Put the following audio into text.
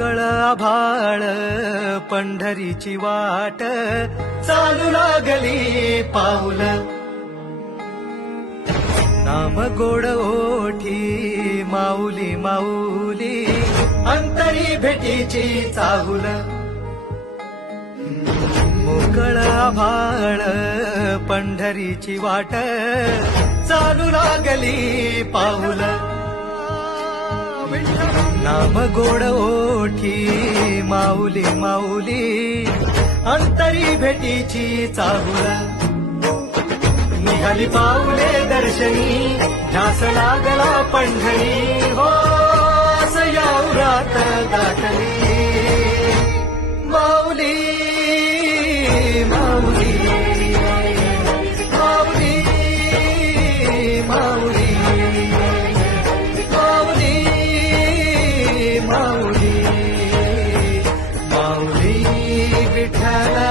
मोकळ आभाळ पंढरीची वाट चालू लागली पाऊल नाम गोड ओठी माऊली माऊली अंतरी भेटीची चाहुल मोकळ आभाळ पंढरीची वाट चालू लागली पाऊल नाम गोड ओठी माऊली माऊली अंतरी भेटीची चाहुल निघाली पाऊले दर्शनी ध्यास लागला पंढरी हो सयावरात गाठली माऊली माऊली माऊली माऊली माऊली माऊली माऊली विठ्ठला